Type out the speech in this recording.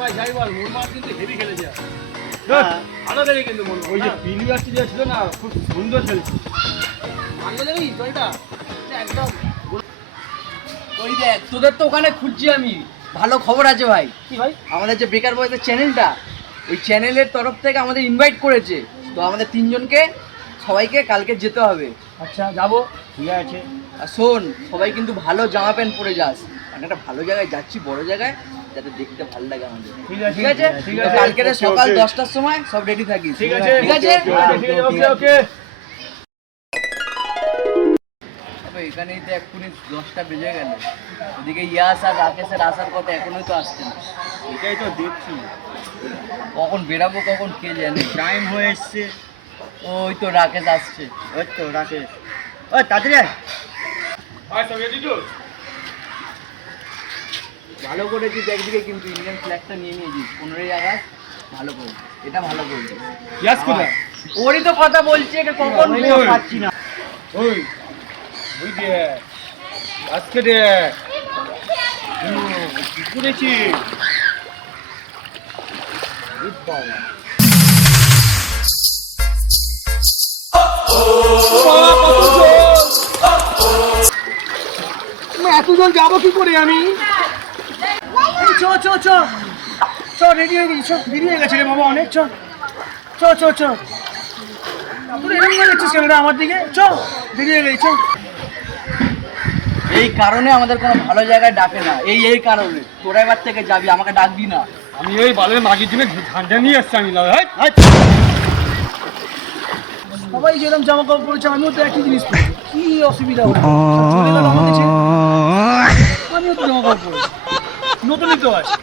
ভাই যাই বল মোর মাছ কিন্তু হেভি খেলেছে ভালো খেলে কিন্তু মোর ওই যে পিলি আসছে যে ছিল না খুব সুন্দর খেলেছে ভালো জানি জলটা একদম ওই দেখ তোদের তো ওখানে খুঁজছি আমি ভালো খবর আছে ভাই কি ভাই আমাদের যে বেকার বয়সের চ্যানেলটা ওই চ্যানেলের তরফ থেকে আমাদের ইনভাইট করেছে তো আমাদের তিনজনকে সবাইকে কালকে যেতে হবে আচ্ছা যাবো ঠিক আছে আর শোন সবাই কিন্তু ভালো জামা প্যান্ট পরে যাস মানে একটা ভালো জায়গায় যাচ্ছি বড় জায়গায় যাতে দেখতে ভালো লাগে আমাদের ঠিক আছে ঠিক আছে ঠিক তো আছে কালকে সকাল 10টার সময় সব রেডি থাকিস ঠিক আছে ঠিক আছে ওকে ওকে তবে এখানেই তো এক্ষুনি 10টা বেজে গেল ওদিকে ইয়াস আর রাকেশের আসার কথা এখনোই তো আসছে না এটাই তো দেখছি কখন বেরাবো কখন কে জানে টাইম হয়ে এসছে ওই তো রাকেশ আসছে ওই তো রাকেশ ওই তাড়াতাড়ি আয় ভাই সব রেডি তো ভালো করেছিস একদিকে কিন্তু ইন্ডিয়ান ফ্ল্যাগটা নিয়ে নিয়েছিস 15ই আগস্ট ভালো করেছিস এটা ভালো করেছিস ইয়াস কোথায় ওরই তো কথা বলছে এটা কখন ওই, বল ওই। পাচ্ছি না ওই ওই দে আজকে দে কি করেছি বাবা এতজন যাবো কি করে আমি চ চ চ চ রেডি হয়ে গেছি রেডি হয়ে গেছে রে বাবা অনেক চ চ চ চ তুই এরকম করে দেখছিস কেন রে আমার দিকে চ রেডি হয়ে গেছি চ এই কারণে আমাদের কোনো ভালো জায়গায় ডাকে না এই কারণে তোরা এবার থেকে যাবি আমাকে ডাকবি না আমি ওই বালের মাগির জন্য ঝান্ডা নিয়ে আসছি আমি সবাই যেরকম জামা কাপড় পরেছে আমিও তো একই জিনিস পরেছি কি অসুবিধা হলো চলে গেল আমাদের ছেড়ে। আমিও তো জামা কাপড় পরেছি নতুনই তো আছে